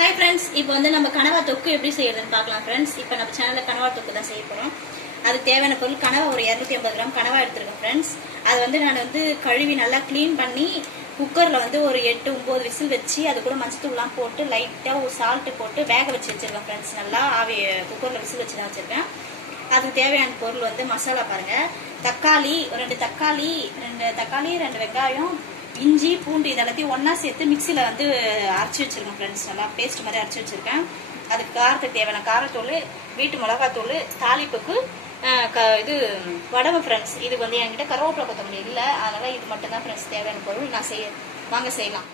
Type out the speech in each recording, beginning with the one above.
Hi friends, இப்போ வந்து நம்ம கனவா தொக்கு எப்படி செய்யறதுன்னு பார்க்கலாம் ஃப்ரெண்ட்ஸ். இப்போ நம்ம சேனலில் கனவா தொக்கு தான் செய்ய போகிறோம். அதுக்கு தேவையான பொருள் கனவா ஒரு 250 கிராம் கனவா எடுத்துருக்கேன் ஃப்ரெண்ட்ஸ். அது வந்து நான் வந்து கழுவி நல்லா க்ளீன் பண்ணி குக்கரில் வந்து ஒரு 8-9 விசில் வச்சு அது கூட மஞ்சத்தூள்லாம் போட்டு லைட்டாக ஒரு சால்ட்டு போட்டு வேக வச்சு வச்சுருக்கேன் ஃப்ரெண்ட்ஸ். நல்லா குக்கரில் விசில் வச்சு தான் வச்சுருக்கேன். அதுக்கு தேவையான பொருள் வந்து மசாலா பாருங்கள். தக்காளி 2 தக்காளி, 2 வெங்காயம், இஞ்சி, பூண்டு இதெல்லாத்தையும் ஒன்றா சேர்த்து மிக்சியில் வந்து அரைச்சி வச்சுருக்கேன் ஃப்ரெண்ட்ஸ். நல்லா பேஸ்ட் மாதிரி அரைச்சி வச்சுருக்கேன். அதுக்கு காரத்துக்கு தேவையான காரத்தூள், வீட்டு மிளகாத்தூள், தாளிப்புக்கு இது வடவை ஃப்ரெண்ட்ஸ். இது வந்து என்கிட்ட கருவேப்பிலை கொத்தமல்லி இல்லை, அதனால் இது மட்டும்தான் ஃப்ரெண்ட்ஸ் தேவையான பொருள். நான் வாங்க செய்யலாம்.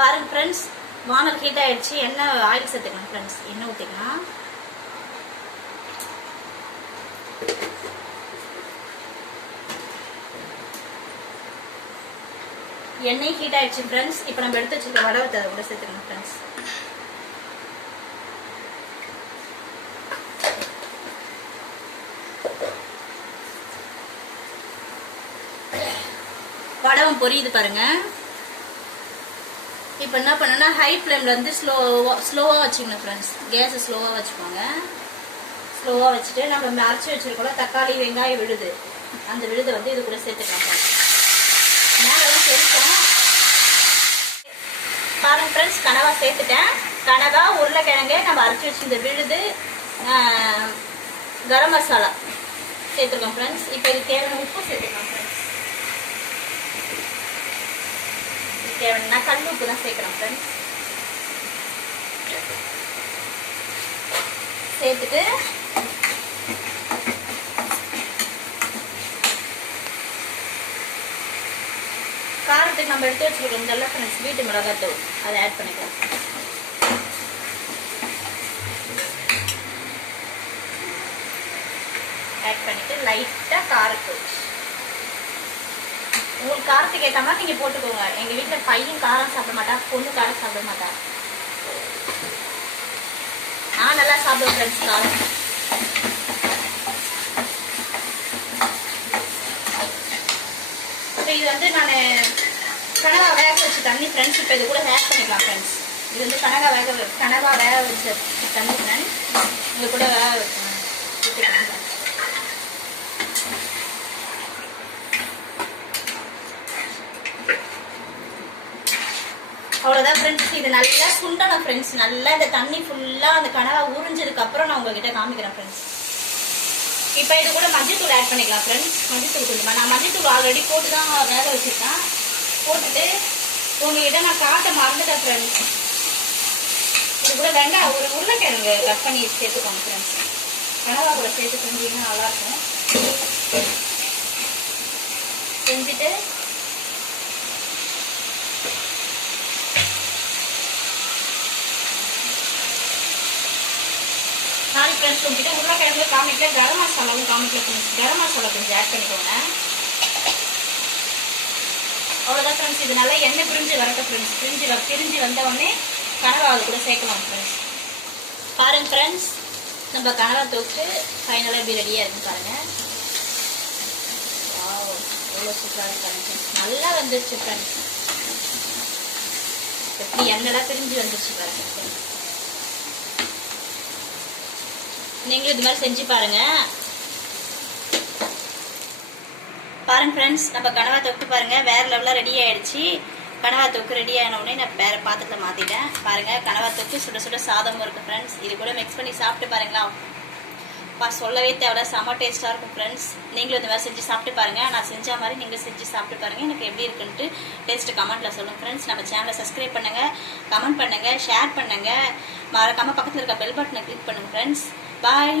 பாருங்க ஃப்ரெண்ட்ஸ், வானல் ஹீட் ஆகிடுச்சு. எண்ணெய் ஆயில் சேர்த்துக்கலாம் ஃப்ரெண்ட்ஸ். எண்ணெய் ஊற்றிக்கலாம். எண்ணெய் ஹீட் ஆயிடுச்சு ஃப்ரெண்ட்ஸ். இப்போ நம்ம எடுத்து வச்சுருக்க வடவத்தை அதை கூட சேர்த்துக்கணும் ஃப்ரெண்ட்ஸ். வடவம் பொரியுது பாருங்க. இப்போ என்ன பண்ணணும்னா ஹை ஃப்ளேமில் வந்து ஸ்லோவாக வச்சுக்கணும் ஃப்ரெண்ட்ஸ். கேஸை ஸ்லோவாக வச்சுக்கோங்க. ஸ்லோவாக வச்சுட்டு நம்ம அரைச்சி வச்சுருக்கோம் தக்காளி வெங்காயம் விழுது, அந்த விழுதை வந்து இது கூட சேர்த்துக்கலாம். மேலே வந்து சேர்த்தோம் பாருங்க ஃப்ரெண்ட்ஸ். கனவா சேர்த்துட்டேன். கனவா, உருளைக்கிழங்கு, நம்ம அரைச்சி வச்சிருந்த விழுது, கரம் மசாலா சேர்த்துருக்கோம் ஃப்ரெண்ட்ஸ். இப்போ இது தேவையான உப்பு சேர்த்துக்கலாம் ஃப்ரெண்ட்ஸ். இது தேவைன்னா கல் உப்பு தான் சேர்க்குறோம் ஃப்ரெண்ட்ஸ். சேர்த்துட்டு காரத்துக்கு நம்ம எடுத்து வச்சுருக்கோம் இதெல்லாம் ஃப்ரெண்ட்ஸ். வீட்டு மிளகாத்தூள் அதை ஆட் பண்ணிக்கலாம். ஆட் பண்ணிட்டு லைட்டாக காரத்தூள், உங்களுக்கு காரத்துக்கு ஏற்ற மாதிரி நீங்கள் போட்டுக்கோங்க. எங்கள் வீட்டில் பையன் காரம் சாப்பிட மாட்டா, பொண்ணு காரம் சாப்பிட மாட்டா. நான் நல்லா சாப்பிடுவேன் ஃப்ரெண்ட்ஸ் காரம். இது வந்து நான் கனவா வேக வச்ச தண்ணி ஃப்ரெண்ட்ஸ். இப்போ இது கூட ஆட் பண்ணிக்கலாம் ஃப்ரெண்ட்ஸ். இது வந்து கனவா வேக வச்ச தண்ணி ஃப்ரெண்ட்ஸ். இது கூட வேக வச்சுக்கலாம். அவ்வளோதான் ஃப்ரெண்ட்ஸ். இது நல்லா சுண்டணும் ஃப்ரெண்ட்ஸ். நல்லா இந்த தண்ணி ஃபுல்லாக அந்த கனவா உறிஞ்சதுக்கப்புறம் நான் உங்ககிட்ட காமிக்கிறேன் ஃப்ரெண்ட்ஸ். இப்போ இது கூட மஞ்சத்தூள் ஆட் பண்ணிக்கலாம் ஃப்ரெண்ட்ஸ். மஞ்சத்தூள் கொஞ்சமாக, நான் மஞ்சத்தூள் ஆல்ரெடி போட்டு தான் வேக வச்சுருக்கேன். போட்டுட்டு உங்ககிட்ட நான் காட்ட மறந்துட்டேன் ஃப்ரெண்ட்ஸ். இது கூட வெங்காயம், ஒரு உருளைக்கிழங்கு கட் பண்ணி சேர்த்துக்கோங்க ஃப்ரெண்ட்ஸ். கனவா கூட சேர்த்து செஞ்சீங்கன்னா நல்லாயிருக்கும். செஞ்சுட்டு சாரி ஃப்ரெண்ட்ஸ், உங்ககிட்ட உருளைக்கிழங்கு காமிக்கல, கரம் மசாலாவும் காமிக்கல ஃப்ரெண்ட்ஸ். கரம் மசாலா கொஞ்சம் ஆட் பண்ணிக்கோங்க. அவ்வளோதான் ஃப்ரெண்ட்ஸ். இது நல்லா எண்ணெய் பிரிஞ்சு வரட்டும் ஃப்ரெண்ட்ஸ். பிரிஞ்சு வந்த உடனே கனவா அது கூட சேர்க்கலாம் ஃப்ரெண்ட்ஸ். பாருங்க ஃப்ரெண்ட்ஸ், நம்ம கனவா தொக்கு ஃபைனலாக இப்படி ரெடியாக இருக்குன்னு பாருங்கள். எவ்வளோ சூப்பராக இருக்காங்க ஃப்ரெண்ட்ஸ். நல்லா வந்துருச்சு ஃப்ரெண்ட்ஸ். எப்படி எண்ணெய்லாம் பிரிஞ்சு வந்துருச்சு பாருங்க ஃப்ரெண்ட்ஸ். நீங்களும் இது மாதிரி செஞ்சு பாருங்க. பாருங்க ஃப்ரெண்ட்ஸ், நம்ம கனவா தொக்கு பாருங்க வேற லெவலில் ரெடி ஆயிடுச்சு. கனவா தொக்கு ரெடி ஆன உடனே நான் வேற பாத்திரத்தில் மாத்திட்டேன். பாருங்க கனவா தொக்கு சுட சுட சாதமும் இருக்கு ஃப்ரெண்ட்ஸ். இது கூட மிக்ஸ் பண்ணி சாப்பிட்டு பாருங்களா, சொல்லவே தேவையில்ல, செம்ம டேஸ்ட்டாக இருக்கும் ஃப்ரெண்ட்ஸ். நீங்களும் இந்த மாதிரி செஞ்சு சாப்பிட்டு பாருங்க. நான் செஞ்ச மாதிரி நீங்களும் செஞ்சு சாப்பிட்டு பாருங்க. எனக்கு எப்படி இருக்குன்ட்டு டேஸ்ட்டு கமெண்ட்டில் சொல்லுங்கள் ஃப்ரெண்ட்ஸ். நம்ம சேனலை சப்ஸ்கிரைப் பண்ணுங்க, கமெண்ட் பண்ணுங்க, ஷேர் பண்ணுங்க, மறக்காம பக்கத்தில் இருக்க பெல் பட்டனை கிளிக் பண்ணுங்க ஃப்ரெண்ட்ஸ். பாய்.